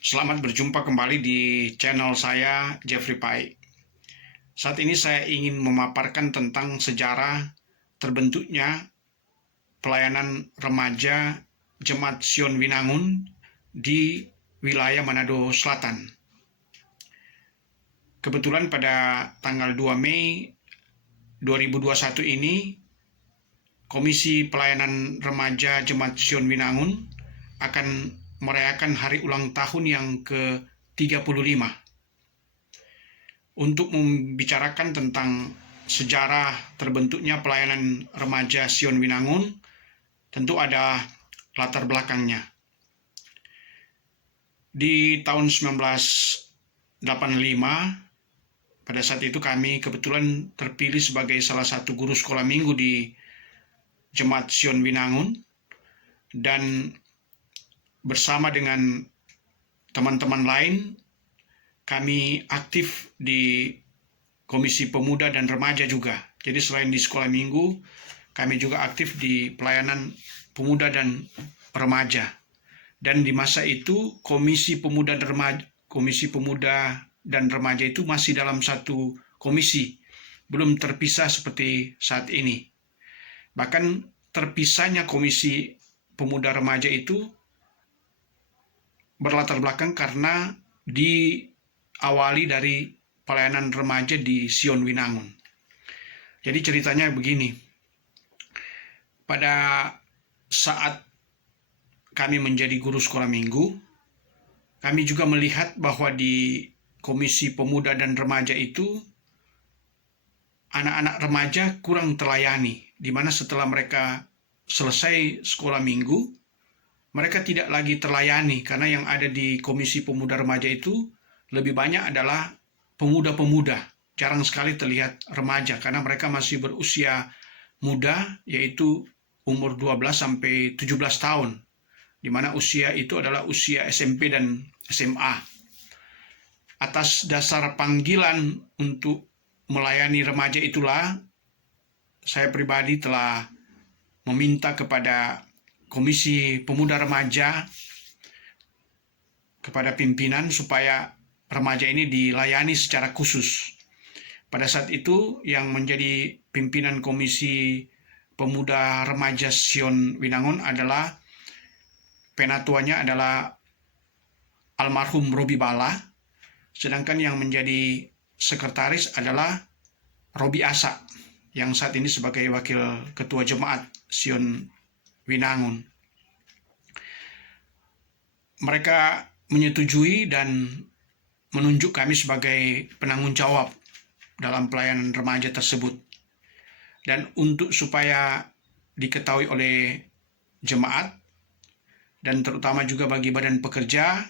Selamat berjumpa kembali di channel saya, Jeffrey Pai. Saat ini saya ingin memaparkan tentang sejarah terbentuknya pelayanan remaja Jemaat Sion Winangun di wilayah Manado Selatan. Kebetulan pada tanggal 2 Mei 2021 ini, Komisi Pelayanan Remaja Jemaat Sion Winangun akan merayakan hari ulang tahun yang ke-35. Untuk membicarakan tentang sejarah terbentuknya pelayanan remaja Sion Winangun, tentu ada latar belakangnya. Di tahun 1985, pada saat itu kami kebetulan terpilih sebagai salah satu guru sekolah minggu di Jemaat Sion Winangun, dan bersama dengan teman-teman lain, kami aktif di Komisi Pemuda dan Remaja juga. Jadi selain di sekolah minggu, kami juga aktif di pelayanan pemuda dan remaja. Dan di masa itu Komisi Pemuda dan Remaja itu masih dalam satu komisi, belum terpisah seperti saat ini. Bahkan terpisahnya Komisi Pemuda Remaja itu berlatar belakang karena diawali dari pelayanan remaja di Sion Winangun. Jadi ceritanya begini, pada saat kami menjadi guru sekolah minggu, kami juga melihat bahwa di Komisi Pemuda dan Remaja itu anak-anak remaja kurang terlayani, di mana setelah mereka selesai sekolah minggu, mereka tidak lagi terlayani karena yang ada di Komisi Pemuda Remaja itu lebih banyak adalah pemuda-pemuda. Jarang sekali terlihat remaja karena mereka masih berusia muda, yaitu umur 12 sampai 17 tahun, di mana usia itu adalah usia SMP dan SMA. Atas dasar panggilan untuk melayani remaja itulah, saya pribadi telah meminta kepada Komisi Pemuda Remaja, kepada pimpinan, supaya remaja ini dilayani secara khusus. Pada saat itu yang menjadi pimpinan Komisi Pemuda Remaja Sion Winangun adalah penatuanya adalah almarhum Robi Bala, sedangkan yang menjadi sekretaris adalah Robi Asa, yang saat ini sebagai wakil ketua jemaat Sion Winangun. Mereka menyetujui dan menunjuk kami sebagai penanggung jawab dalam pelayanan remaja tersebut. Dan untuk supaya diketahui oleh jemaat dan terutama juga bagi badan pekerja,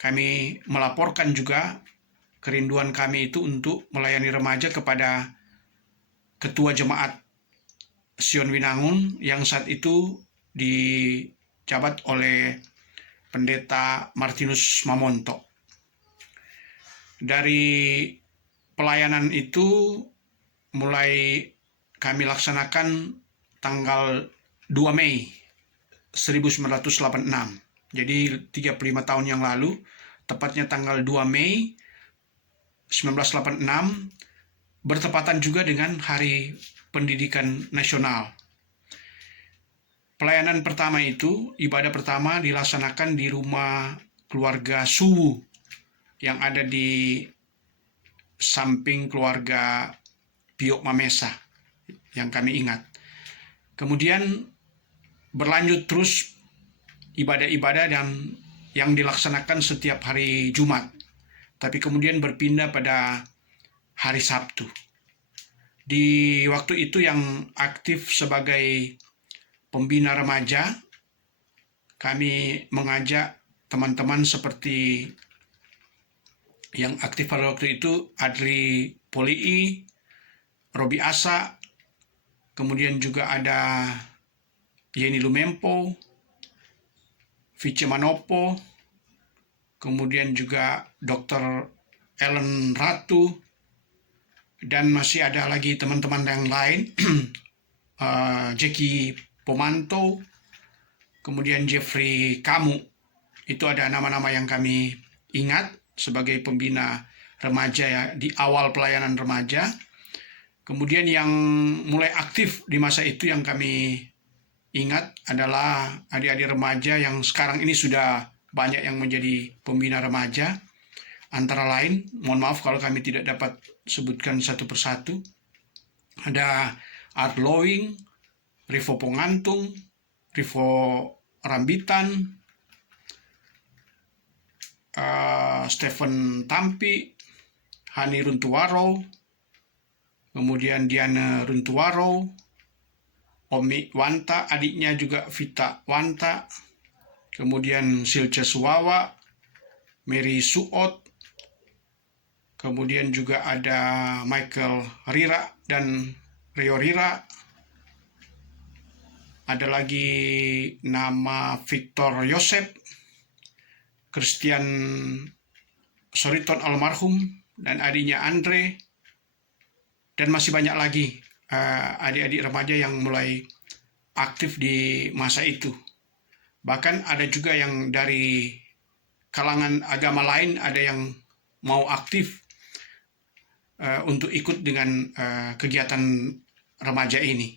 kami melaporkan juga kerinduan kami itu untuk melayani remaja kepada ketua jemaat Sion Winangun yang saat itu dijabat oleh Pendeta Martinus Mamonto. Dari pelayanan itu mulai kami laksanakan tanggal 2 Mei 1986. Jadi 35 tahun yang lalu, tepatnya tanggal 2 Mei 1986, bertepatan juga dengan Hari Pendidikan Nasional. Pelayanan pertama itu, ibadah pertama dilaksanakan di rumah keluarga Suwu yang ada di samping keluarga Piok Mamesa yang kami ingat. Kemudian berlanjut terus ibadah-ibadah yang dilaksanakan setiap hari Jumat, tapi kemudian berpindah pada hari Sabtu. Di waktu itu yang aktif sebagai pembina remaja, kami mengajak teman-teman seperti yang aktif pada waktu itu Adri Polii, Robi Asa, kemudian juga ada Yeni Lumempo, Vice Manopo, kemudian juga Dr. Ellen Ratu, dan masih ada lagi teman-teman yang lain, Jackie Pomanto, kemudian Jeffrey Kamu. Itu ada nama-nama yang kami ingat sebagai pembina remaja ya, di awal pelayanan remaja. Kemudian yang mulai aktif di masa itu yang kami ingat adalah adik-adik remaja yang sekarang ini sudah banyak yang menjadi pembina remaja. Antara lain, mohon maaf kalau kami tidak dapat sebutkan satu persatu, ada Art Lowing, Rivo Pongantung, Rivo Rambitan, Stephen Tampi, Hani Runtuwaro, kemudian Diana Runtuwaro, Omi Wanta, adiknya juga Vita Wanta, kemudian Silce Suwawa, Mary Suot, kemudian juga ada Michael Rira dan Rio Rira. Ada lagi nama Victor Yosep, Christian Soriton almarhum, dan adiknya Andre, dan masih banyak lagi adik-adik remaja yang mulai aktif di masa itu. Bahkan ada juga yang dari kalangan agama lain, ada yang mau aktif untuk ikut dengan kegiatan remaja ini.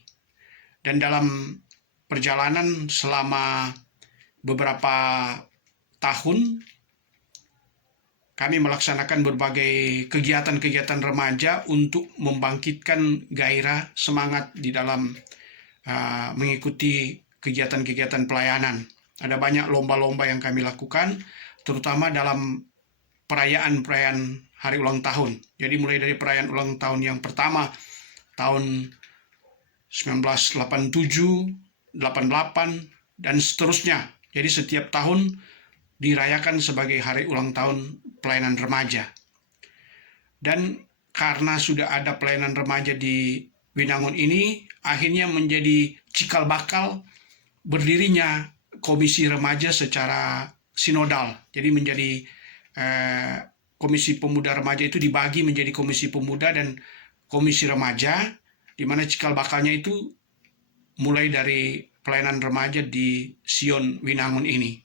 Dan dalam perjalanan selama beberapa tahun, kami melaksanakan berbagai kegiatan-kegiatan remaja untuk membangkitkan gairah semangat di dalam mengikuti kegiatan-kegiatan pelayanan. Ada banyak lomba-lomba yang kami lakukan, terutama dalam perayaan-perayaan hari ulang tahun. Jadi mulai dari perayaan ulang tahun yang pertama tahun 1987, 88, dan seterusnya. Jadi setiap tahun dirayakan sebagai hari ulang tahun pelayanan remaja. Dan karena sudah ada pelayanan remaja di Winangun ini, akhirnya menjadi cikal bakal berdirinya komisi remaja secara sinodal. Jadi menjadi komisi pemuda remaja itu dibagi menjadi komisi pemuda dan komisi remaja, di mana cikal bakalnya itu mulai dari pelayanan remaja di Sion Winangun ini.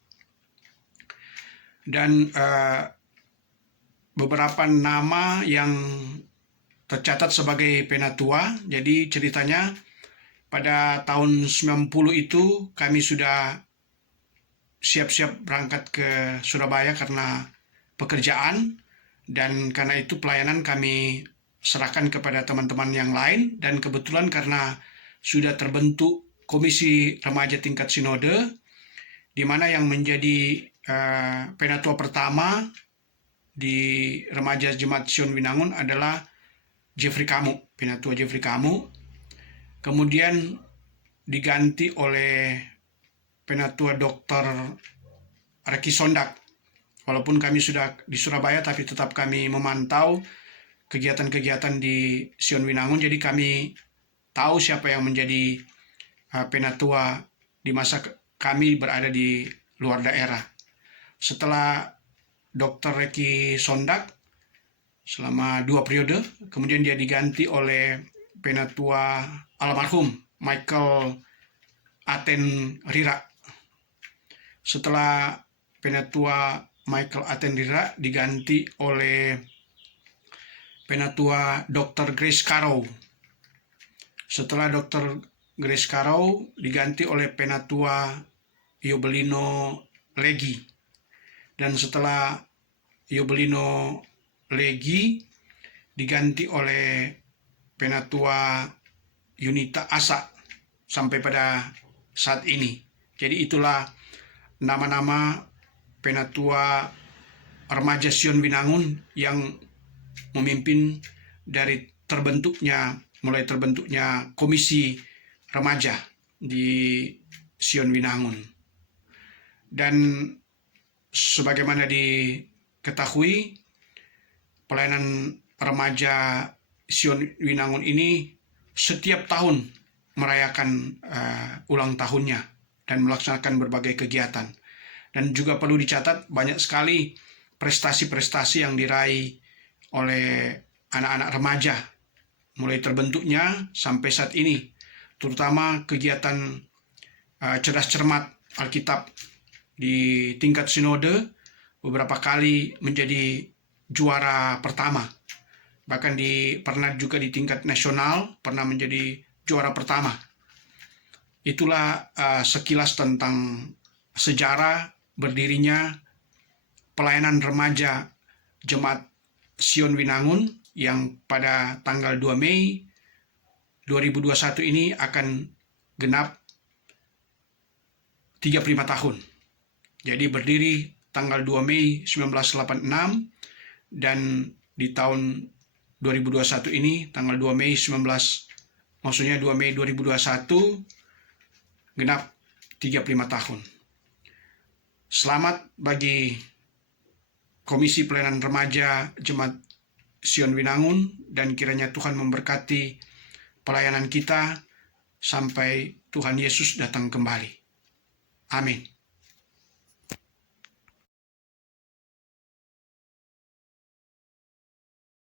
Dan beberapa nama yang tercatat sebagai penatua. Jadi ceritanya pada tahun 90 itu kami sudah siap-siap berangkat ke Surabaya karena pekerjaan, dan karena itu pelayanan kami serahkan kepada teman-teman yang lain. Dan kebetulan karena sudah terbentuk komisi remaja tingkat sinode, di mana yang menjadi penatua pertama di remaja Jemaat Sion Winangun adalah Jeffrey Kamu, penatua Jeffrey Kamu. Kemudian diganti oleh penatua Dr. Reki Sondak. Walaupun kami sudah di Surabaya, tapi tetap kami memantau kegiatan-kegiatan di Sion Winangun. Jadi kami tahu siapa yang menjadi penatua di masa kami berada di luar daerah. Setelah Dr. Reki Sondak selama 2 periode, kemudian dia diganti oleh penatua almarhum Michael Aten Rira. Setelah penatua Michael Aten Rira diganti oleh penatua Dr. Grace Carrow. Setelah Dr. Grace Carrow diganti oleh penatua Yobelino Legi. Dan setelah Yobelino Legi diganti oleh penatua Yunita Asa sampai pada saat ini. Jadi itulah nama-nama penatua remaja Sion Winangun yang memimpin dari mulai terbentuknya komisi remaja di Sion Winangun. Dan sebagaimana diketahui, pelayanan remaja Sion Winangun ini setiap tahun merayakan ulang tahunnya dan melaksanakan berbagai kegiatan. Dan juga perlu dicatat banyak sekali prestasi-prestasi yang diraih oleh anak-anak remaja mulai terbentuknya sampai saat ini, terutama kegiatan cerdas cermat Alkitab di tingkat sinode beberapa kali menjadi juara pertama. Bahkan pernah juga di tingkat nasional, pernah menjadi juara pertama. Itulah sekilas tentang sejarah berdirinya pelayanan remaja Jemaat Sion Winangun yang pada tanggal 2 Mei 2021 ini akan genap 35 tahun. Jadi berdiri tanggal 2 Mei 1986 dan di tahun 2021 ini tanggal 2 Mei 2021 genap 35 tahun. Selamat bagi Komisi Pelayanan Remaja Jemaat Sion Winangun, dan kiranya Tuhan memberkati pelayanan kita sampai Tuhan Yesus datang kembali. Amin.